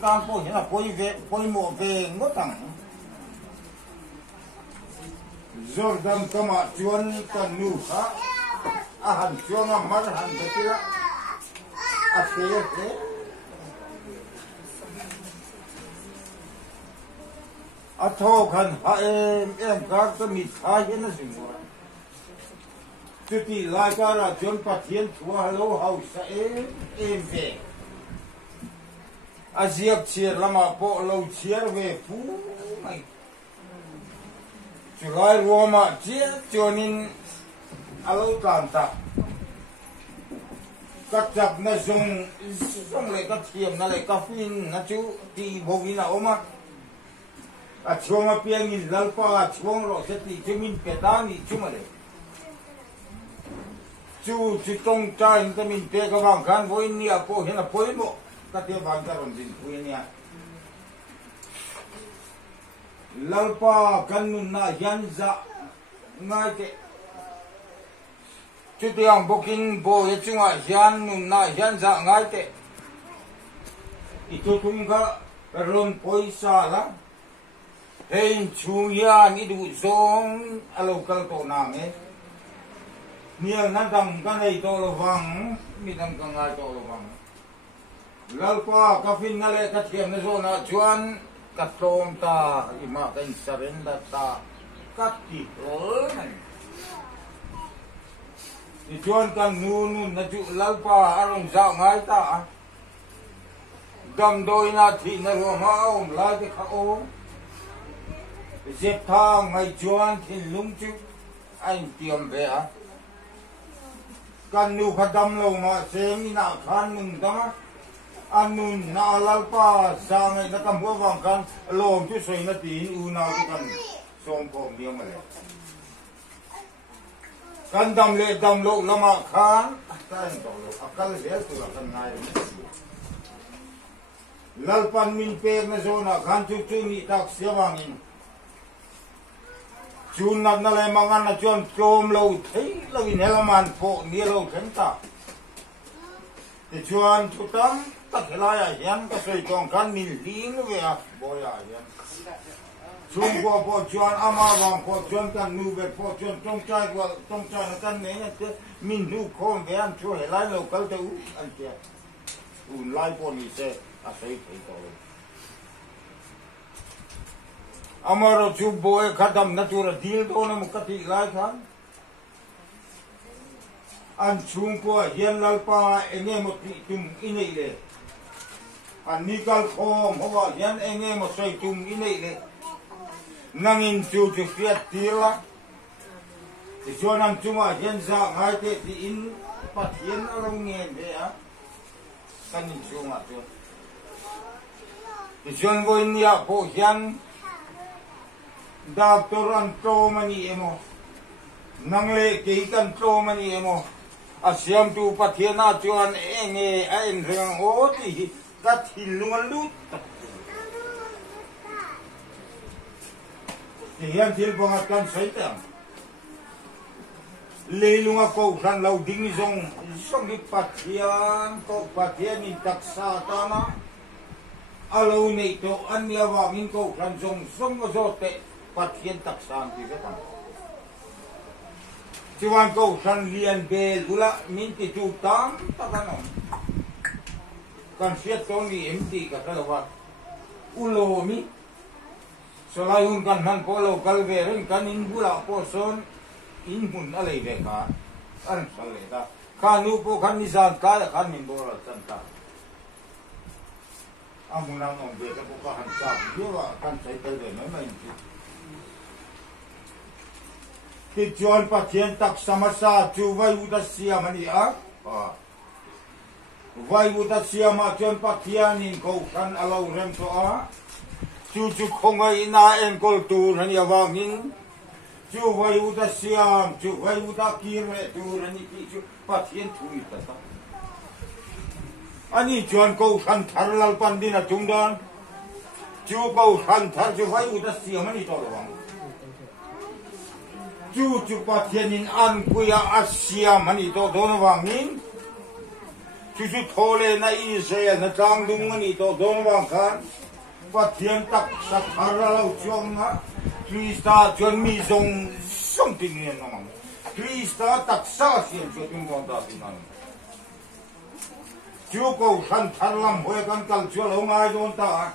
tam po hian a poi mo ve ngotang Jordan kama chuan kan nu ha a han chuang a mar han betira a te a tho kan ha em gar to mi tha hian a sing Tuti lai ka ra chuan pathian thua lo hau sa em ve a ziak chiar lama po lo chiar ve pu mai Chulai Roma chia chuanin alo tanta các chập na dùng lại các thiềm na lại các pin na chú thì bầu vina oma à chuông mà piang in lalpa chuông rồi sẽ thì chú min petani chú mà đấy chú tông trai ta min pe các bạn kan voi nia po hiện là poi mo các tiêu bạn ta còn gì poi nia lalpa kan na yan za ngai te chú tiang bokin bo ye chunga yan nun na yan za ngai te itu tungga ron poisa la hein chu yan idu zong alo kal to na me niang nan dang kan ei to lo wang mi dang ka ngai to lo wang lalpa ka fin na le ka thiam na zo na chuan Katom ta ima kain sarenda ta kati olman ichuan kan nunu na ju lalpa arong za ngai ta dam doi na thi na ro ma om lai te kha o zep tha ngai chuan thin lung chu anh tiam ve a kan nu khadam lo ma sem ina khan mung dama anun na lalpa sangai na kam wang kan lom chu soi na tin u na tu kan som pom dia ma le kan dam lo lama khan kan to lo akal le tu kan nai lalpan min pe na zona khan chu chu ni tak siawangin chun na le mangan na chon tom lo thei lo in helaman pho ni lo theng ta te chuan chu tam ta khelaya hian ka sei tong kan min ling ve a boya hian chung po chuan ama wang po chuan kan nu ve po chuan tong chai na kan ne na te min nu khom ve an chu helai lo kal te u an te un lai po ni se a sei thei to amaro chu boy khadam na chu ra dil to na mukati lai khan an chung po hian lalpa enge mo ti tum inei le an nikal khom howa hian enge mo sei tum inei le nangin chu fiat tila ti chuan an chuma hian za ngai te ti in pathian alo nge ve a kanin chunga chu ti chuan voi nia po hian doctor an to mani emo nangle ke kan to mani emo asiam tu pathiana chuan enge a en reng o ti ka thilunga lut ti hian thil bonga kan saitam leilunga ko ran lo ding zong song ni pathian ko pathian in taksa tama alo nei to anya wa min ko ran zong song zo te pathian taksa ti vetam Chuan ko san lian bel ula min ti chu tam ta kanon kan siat to ni empty ka kalawa ulo mi solai hun kan han polo kalveren kan in bula po son in hun alai ve ka an sale ta kanu po kan ni san ka kan min bora tan ta amuna ngom ve ka po ka han sa yewa kan sai tel ve mai mai Ti chuan pathian tak samasa chu vai udasia mani a vai udasia ma chuan pathian in ko kan alo rem to a chu khongai na en kol tu rani awangin chu vai udasia chu vai udakir me tu rani ti chu pathian thui ta ta ani chuan ko kan thar lal pandin a chungdan chu ko kan thar chu vai udasia mani to lawang chu pathian in an kuya asia mani to don wangin chú chú thô lê na Israel na trang đúng ngân ý tổ đôn vàng khán và thiên tắc sắc khá ra lâu chuông á Krista chuan mi dòng sông tình nhiên nóng Krista tắc xa xiên cho chúng con ta tình năng chú cầu khăn thắt lâm huế căn cằn chúa lâu ngay đôn ta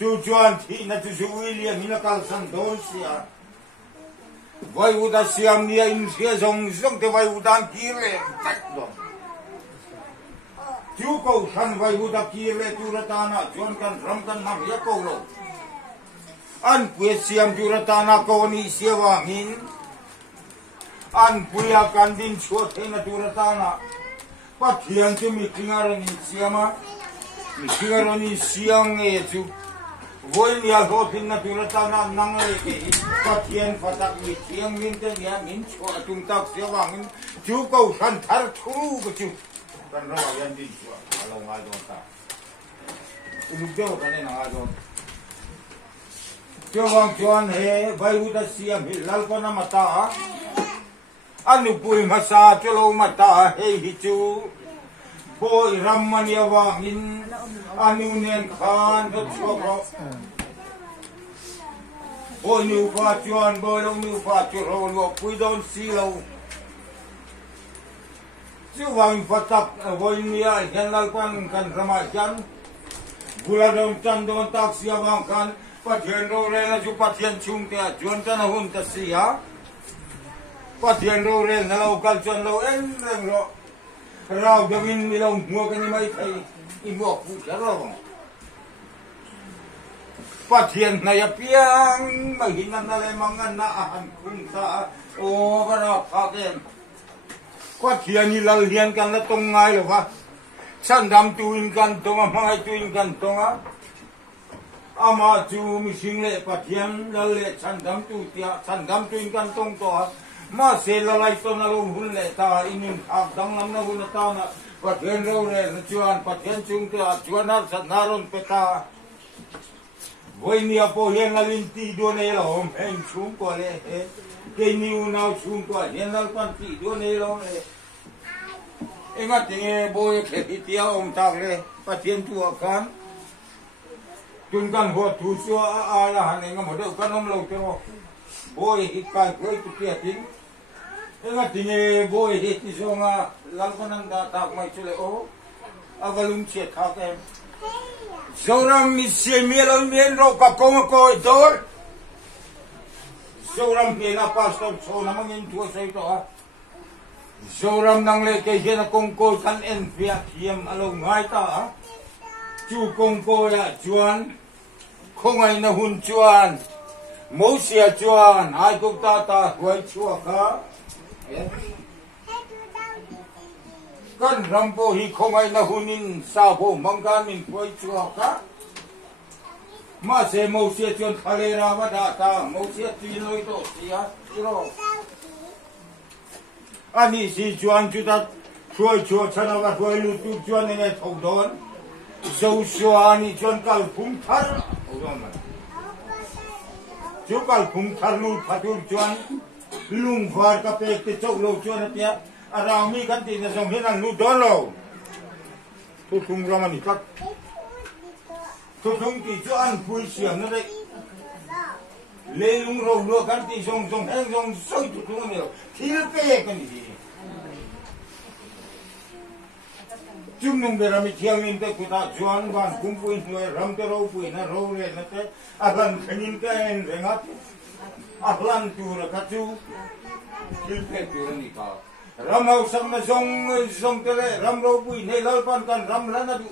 chú chuan thị na chú William hina cal san đôn xia vai uda siam nia in xia dòng dòng te vai udan kia lệ tách đôn chú cầu khăn vai uda kia lệ chú ra ta na chuan căn ram căn nam ya cầu lâu an quyết siam chú ra ta na cầu ni xia vang hin an puya kan din chúa thế na chú ra ta na bắt thiền chú mi kinh ra ni siama mi kinh ra ni siang nghe chú voi ni al ho phin na chú ra ta na nang le ke bắt thiền phát tác mi thiang min te nia min chúa chúng ta xia vang hin chú cầu khăn thar thu của chú kan ra yan din chúa alo ngai don ta ulu deu kan na ngai don chú vang chuan he vai u da siam hi lal ko na mata anu pui masa cholo mata he hi chu boy ramani awangin anu nen khan do chokro boy nu fa chuan boy lo nu fa chu ro lo pui don si lo chu wang fatak boy nia hian lal kan rama jan gula dom chan don tak sia wang kan pathian ro re na chu pathian chung te chuan ta na hun ta si ha pathian ro re na lo kal chuan lo en reng ro rau dawin mi lo mua cái mai thai i mo pu cha ro pathian na ya piang ma hin na le mangan na han khung sa o ba ra pha ken pathian ni lal hian kan la tong ngai lo wa chan dam tuin kan tong ma ngai tuin kan tong a ama chu mi sing le pathian la le chan dam tu tia chan dam tuin kan tong to ma se la lai to na lo hun le ta inin ak dang nam na hun ta na pathian ro re na chuan pathian chung ta chuan na sa na ron pe ta voi ni apo hian la lin ti do ne lo hom heng chung ko le he ke ni u nau chung ko hian la pan ti do ne lo le enga te boy ke tia om ta le pathian tu kan chun kan ho thu chu a la han enga mo do kan om lo te ro boy hit kai koi tu pia tin enga tinge boy hit ti zonga lal konan da ta mai chule o avalung che tha ke zoram mi se mi lo mien ro ka ko ko dol zoram ke na pastor so na mangin tu sai to a zoram nang le ke hena kong ko kan en pia thiam alo ngai ta a chu kong ko ya chuan khongai na hun chuan mo sia chuan ai ko ta huai chua ka kan rampo hi khongai na hunin sa bo mangkan min huai chua ka ma se mo sia chuan khale ra wa da ta mo sia ti loi to sia ro ani si chuan chu ta huai chua chana wa huai lu tu chuan ne thau don zo chuan chuan kal phum thar chú kal phum thar lu phatur chuan lung var ka pe te chok lo chuan pia arang mi kan ti na song hian lu don lo tu thung ramani kat tu thung ti chuan pui siam na le le lung ro lo kan ti song song heng song soi tu thung ne thil pe kan ni chung nung bera mi thiang min te kuta chuan van kum pui noi ram te ro pui na ro re na te alan khanin ka en rengat ahlan tu ra ka chu thil pe tu ni ka ram au sam na song te le ram ro pui nei lal pan kan ram la na du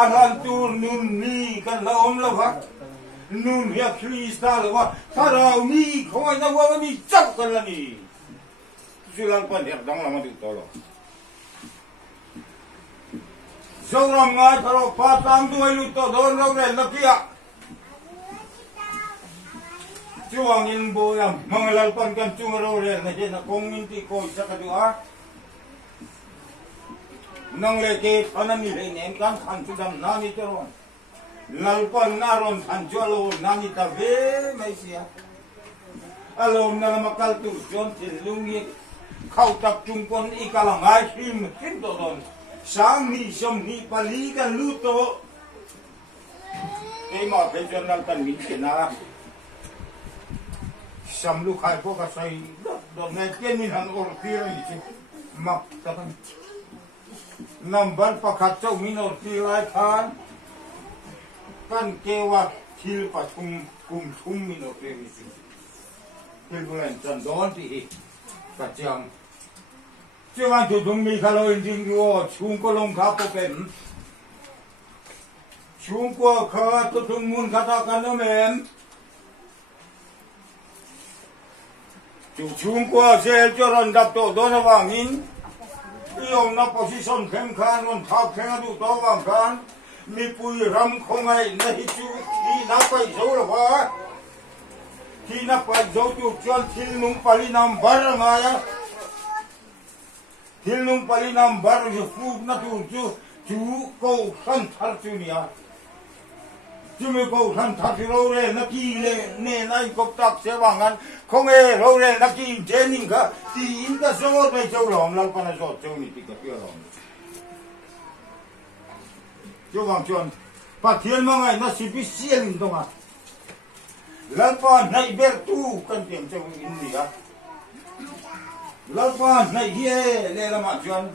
ahlan tu nun ni kan la om la wa nun ya Krista la wa sarau ni khoi na wa ni chak kan la ni julang pan her dang la ma du to lo zoram ngai tharo patang du lu to don ro re la kia chuang in bo ya mangalal pan kan chung ro re na je na kong min ti ko sa ka du a nang le ke anan ni le nem kan khan chu dam na ni to ron lal pan na ron than jo lo na ni ta ve mai sia alom na makal tu jon ti lungi khâu tập trung quân y cả là ngay khi mà kiếm tổ đồn sáng mi sông mi paliกันlưu tổ cái mà phải cho nên cần mình kiện à sắm lúc khai phố cái say đợt này cái mình hàng ở kia rồi chứ mặc cái thằng nằm ban phát khát châu mình ở kia lại thanกันkêuว่าที่ประชุมกลุ่มทุ่มมิโนเตมิสิที่บริเวณจันทร์ที่ประจำที่วันจุดมีขลุ่ยจริงอยู่ชุมก็ลงขับเป็นชุมก็ขาตุ่มมุนขัดกันนั่นเองชุมก็เสียจรันดับโตโดนวางหินที่องนับโพสิชันแข่งขันวันทับแข่งดูตัววางกันมีปุยรำคงไงในจูที่นับไปโซ่หรอวะที่นับไปโซ่จุดจนที่นุ่งปรินามบาร์ไงที่นุ่งปรินามบาร์จะฟูกนัดจูกูขันทัดจูเนี่ยจูไม่กูขันทัดที่เราเรียนนักกีฬาเนี่ยนายกบตักเสียบ้างกันคงเราเรียนนักกีฬาเจนิงค่ะที่อินก็โซ่ไปโซ่หลงแล้วก็น่าโซ่โซ่นี่ติดกับเพื่อนหลง就往前，把天忙哎，那是比先懂啊。老板那边都跟点这个印尼啊，老板那些来了嘛，全，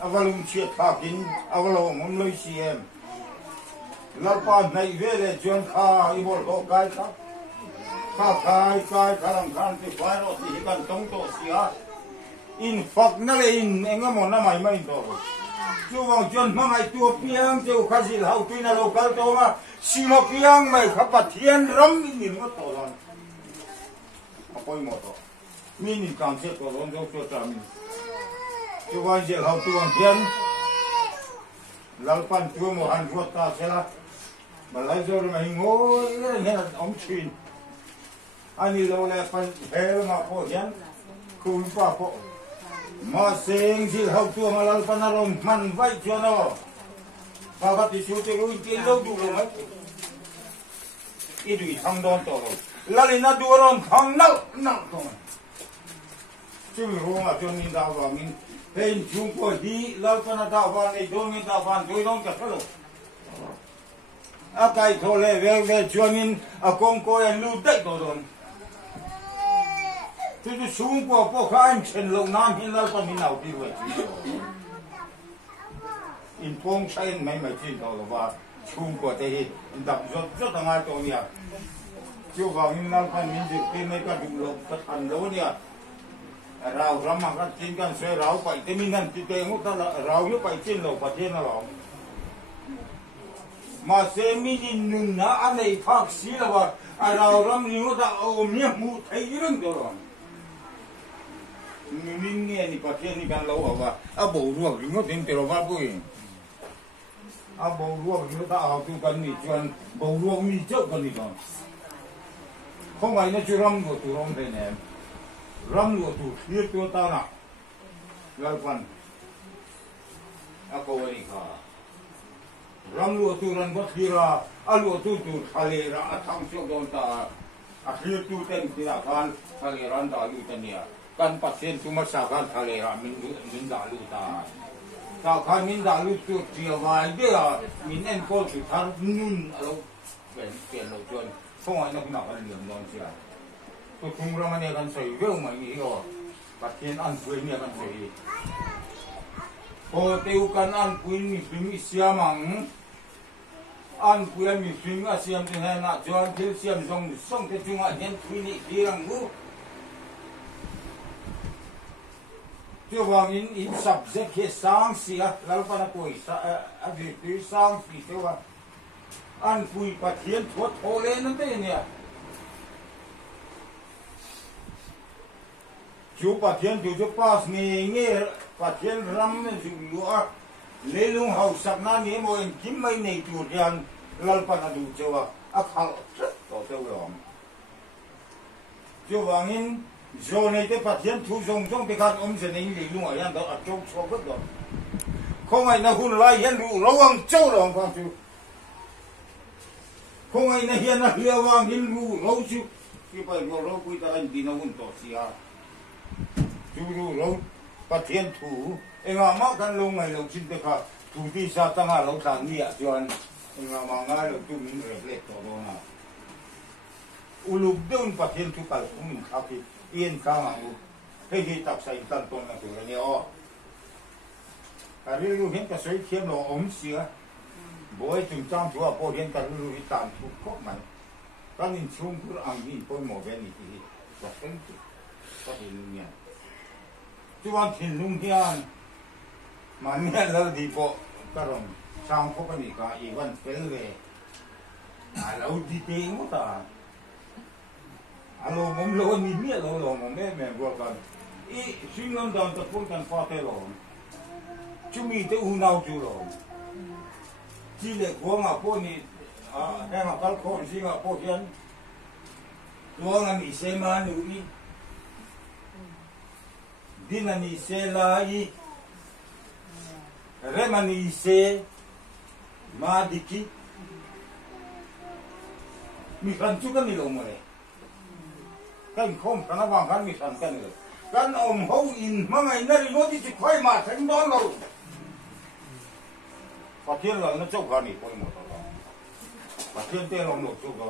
阿个龙切他金，阿个龙我们来些，老板那边来全他一波都改他，他啷看这快乐是一个动作是啊，因发那嘞因那个么那买多。chú vào chân mang ai tua piang chú khai sĩ hậu tuy là local to mà xí mà piang mày khắp bát thiên rắm mình có tổ rồi mà coi một tổ mình cảm thấy tổ rồi đâu cho trả mình chú vào chân hậu tua thiên lalpan tua một hàng ruột ta sẽ là mà lấy rồi mày ngồi nghe là ông chuyện anh đi đâu lại phải thế mà có thiên không phải có mà xem gì hậu tua mà lal panarong man vai cho nó và bắt đi chơi rồi tiền đâu đủ rồi ít đi thằng đòn to rồi lal na đua đòn thằng nặng thôi chứ mình không mà cho mình đào vào mình bên Trung Quốc đi lal panarong đào vào này đôi mình đào vào đôi đòn cả rồi cái thôi là về cho mình công coi lưu đấy rồi thì xuống qua phố khai trên lầu nam hiện là con mình nào đi vậy in phong say mấy chuyện đó là và xuống qua đây đập rất là ngay chỗ này chiều vào hiện là con mình chỉ cái mấy cái đường lộc tất thành đâu nhỉ rào rắm mà cái trên cái xe rào vậy thì mình ăn thì cái ngút là rào như vậy trên lầu và trên là lầu mà xe mình nương nó anh này phát xí là vậy rào rắm như ta ôm nhẹ mu thấy cái đó rồi mình nghe ni phát hiện ni kan lâu à và bầu ruộng chúng nó tìm tiền vào bụi bầu ruộng chúng ta học tu cần ni chuyện bầu ruộng ni chớp cần ni còn không phải nó chưa răm của tu răm thế này răm của tu thiết tu tao nào lại phần câu này cả răm của tu răm có khi ra lúa tu khai ra thằng số đông ta thiết tu tên thì là kan khai ra đã lưu tên này kan pasien cuma sakan khalera min dalu ta kan min dalu tu tiawai dia min en ko tu thar nun alo pen lo chon phong ai nak nak kan liam don sia tu tung ra mane kan sei veu mai ni ho pasien an pui ni kan sei ko teu kan an pui ni simi siamang an pui mi sing a siam te na jon thil siam song te chunga hen pui ni dirang mu cho vang in subject ke sang sia lal pana koi sa a vi tu sang fi te wa an pui pathian thot thole na te ne chu pathian chu pas nge pathian ram ne ju lua le lung hau sak na nge mo en kim mai nei tu rian lal pana du chawa a khal to te wa chu vang in do này cái phát hiện thu dùng cái con ông sẽ nên đi luôn ở đây đó ở trong số rất rồi không ai nào hun lại hiện đủ lâu ăn châu rồi không chú không ai nào hiện là hiệu vàng hiện đủ lâu chú khi phải vào lâu quý ta anh đi nó hun tổ xì à chú ru lâu bắt thiên thủ em mà căn lâu ngày lâu xin được cả thủ đi sa tăng à lâu tháng nhẹ chuyện em mà ngay lâu chú mình rệt lệ tổ đó nào uluk đơn bắt thiên thủ cả cũng mình khác thì yên khá mà cái tập sai tan tôn là từ này ó cái lưu hiện cái sợi kiếm nó ốm xía bôi chúng trang chúa bôi hiện cái lưu hiện tàn thuộc khóc mày cái nhìn chung cứ ăn nhìn bôi mỏ bên này thì là cái hình nhỉ chú anh thiên lung hiền mà nghe lời đi bộ cái rồi sang phố cái này cả even phê về lâu đi tiếng quá ta alo mong lo ni mi lo mong me vừa còn ý suy ngẫm đòn tập quân cần pha thế rồi chúng mình tới u nào chú rồi chỉ để qua ngã phố này em học các con chỉ ngã phố hiền qua ngã mi xem mà nữ đi đi ngã mi xem lại re mà mi xem mà đi ki mi kan chú cái gì lo mà cái không cái nó vàng cái mi thành cái này cái ông hậu in mà ngày nay nó đi khoai mà thành đó rồi phát hiện là nó chụp cái này coi một đó phát hiện tên ông nó chụp cái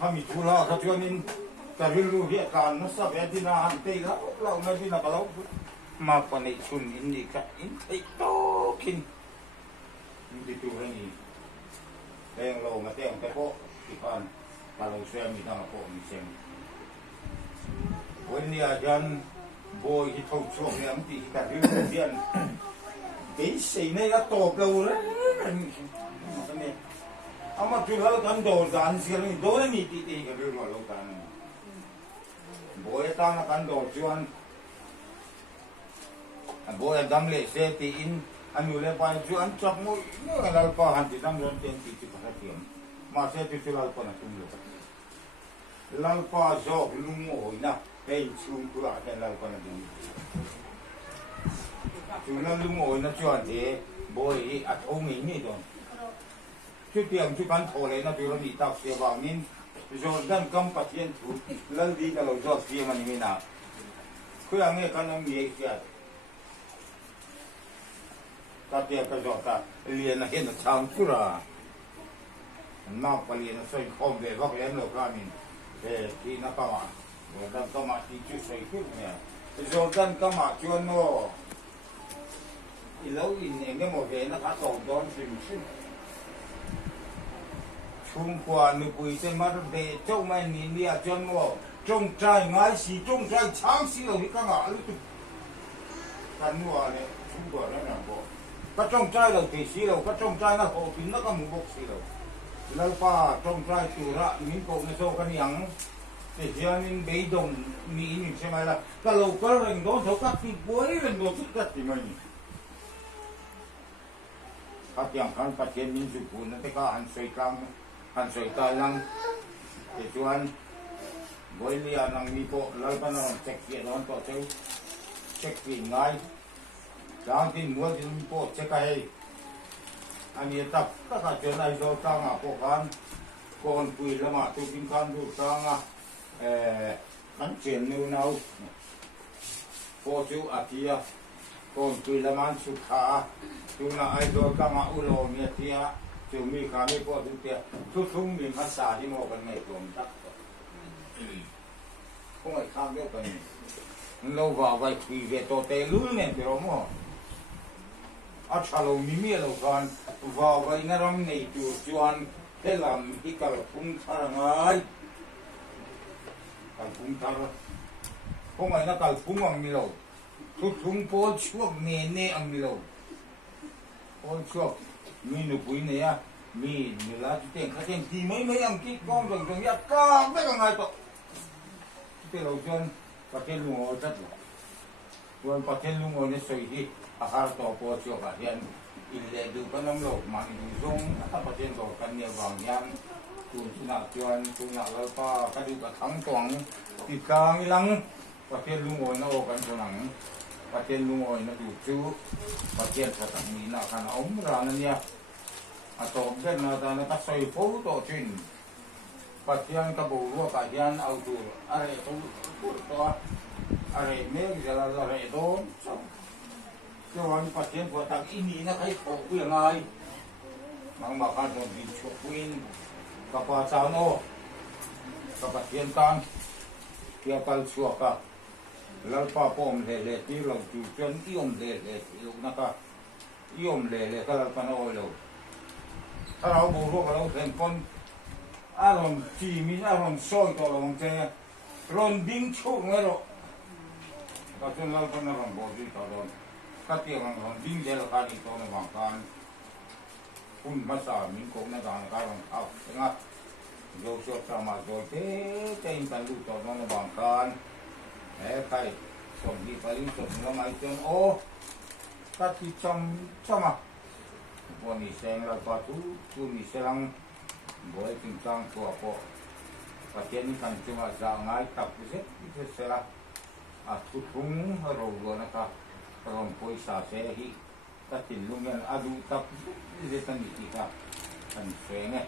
他们除了他这边在路边干那啥别的那对了，老那的那个老嘛把那村民的看，哎都看，你的ตัวนี้แตงโลมาแตงแต่พวกที่ผ่านตาเราเสียมีทางพวกมีเสียงวันนี้อาจารย์โบยที่ทบช่วงนี้มันตีกันเรื่องเรียนเดี๋ยวสิ่งนี้ก็ตบเราเลยเอามาจุดแล้วกันโดนกันเสียงโดนนี่ตีกันเรื่องเรากันโบยตั้งกันโดนชวนโบยดำเละเสียตีอินอันอยู่เลยไปชวนจับมือเนี่ยเราพอหันติดตั้งรถเต็มตีกันเทียมมาเสียตีเราพอนะทุ่มเลยเราพอจบลุงโอยนะเป็นชุ่มตัวแต่เราพอนะทุ่มชุ่มแล้วลุงโอยนะชวนเอ๋โบยอัดโอมีนี่ตอนชุดเตรียมชุดพันโถเลยนะตัวเราดีตักเสียบางนินจนด้านกำปัดเย็นถูแล้วดีกับเราจอดเสียมันไม่นาคืออย่างนี้กันต้องมีเสียก็เตรียมกระจกตาเรียนนะเห็นช่างกุระนอกไปเรียนใส่คอมเด็กก็เรียนโลกามินที่นักกรรมด้านกรรมที่จุดใส่ขึ้นเนี่ยจนด้านกรรมจวนโน่อีแล้วอินเองก็หมดเลยนะครับสองโดนสิ่งซึ่งชุมพวนึกว่าจะมาเดะเจ้าแม่นี่เนี่ยจนว่าจงใจง่ายสิจงใจช้างสิเราที่กังอาลุตุกันว่าเนี่ยชุมพวนั่นนะบอกก็จงใจเราตีสิเราก็จงใจนะโอ้กินแล้วก็มุบกสิเราแล้วป้าจงใจตัวละมิ้นโกงในโซ่กันยังแต่เจ้านี่เบยดงมีนี่ใช่ไหมล่ะก็เราก็เร่งโดนเขากัดติดป่วยเร่งโดนทุกกัดติดมันถ้าอย่างการปัจเจกมินสุขุนนั่นแต่ก็อันสวยกลางอันสวยตายลังแต่ชวนบริเลียนังมีโปแล้วก็นั่งเช็คเกียร์นอนต่อเช้าเช็คปีนง่ายจางที่มัวที่มีโปเช็คไอ้อันนี้ตับก็ถ้าเจอในโลกางอ่ะพวกกันก่อนคุยละมาตุกินกันดูกางอ่ะขันเชียนนิวนาวโปจูอาทิยาก่อนคุยละมันสุขาตัวน่ะไอ้โลกางอ่ะอุโลเมียเทียจะมีการไม่พอทุกเดียทุกทุ่งมีภาษาที่มองกันไม่ตรงกันพวกไอ้ข้ามเดียวกันเราว่าไว้คุยเวทโตลุ้นเนี่ยที่เรามั่วอาชาเรามีเมียเรากันว่าไว้งั้นเราไม่จูจวนเท่านั้นที่กระพุ่งทางไงกระพุ่งทางพวกไอ้นักกระพุ่งอังมีเราทุกทุ่งโพช่วงเนเนอังมีเราโพช่วงมีหนุ่มปุยเนี่ยมีเวลาที่เต็งเขาเต็งทีไม่ยังคิดก้องตรงยัดก้าวไม่กันไงต่อที่เราจนประเทศลุงโอจัดเลยวันประเทศลุงโอเนี่ยสวยที่อาหารต่อปอเชื่อกันยันอินเดียดูกันน้ำโลกมันดูตรงถ้าประเทศต่อกันเนี่ยบางยันคุณชนะจวนคุณนักแล้วก็กระดูกทั้งตวงติดกลางหลังประเทศลุงโอนะโอกันตัวหนังประเทศลุงโอนะดูจูประเทศสถานีนะขณะอมรานั่นเนี่ยอาตบเส้นนาตานะก็ใส่ฟูต่อชินปัจจัยกระบุรัวปัจจัยเอาตัวอะไรตัว are me jala are don so cho anh pasien của tag ini na kai ko ku ngai mang ma kan don bin chok win ka pa cha no ka pasien tan kia pal suaka lalpa pom le ti lo tu chen iom le lu na ka iom le ka lalpa no lo ta lo bu ro ka lo ken kon aron chi mi aron soi to lo te ron ding chu ngero ka chen lalpa na ron bo di ta don ka ti ron ding le ka ni to na bang kan kun ma sa min ko na ga ka ron au nga yo so sa ma do te in kan lu to na bang kan kai som di paling som no mai chen o ka ti chama bo ni seng la pa tu ni serang boy ting tang to po pa chen kan chuma za ngai tap se sera a tu thung ro lo na ka ron poi sa se hi ka tin lu ngan adu tap se tan ni ka kan se nge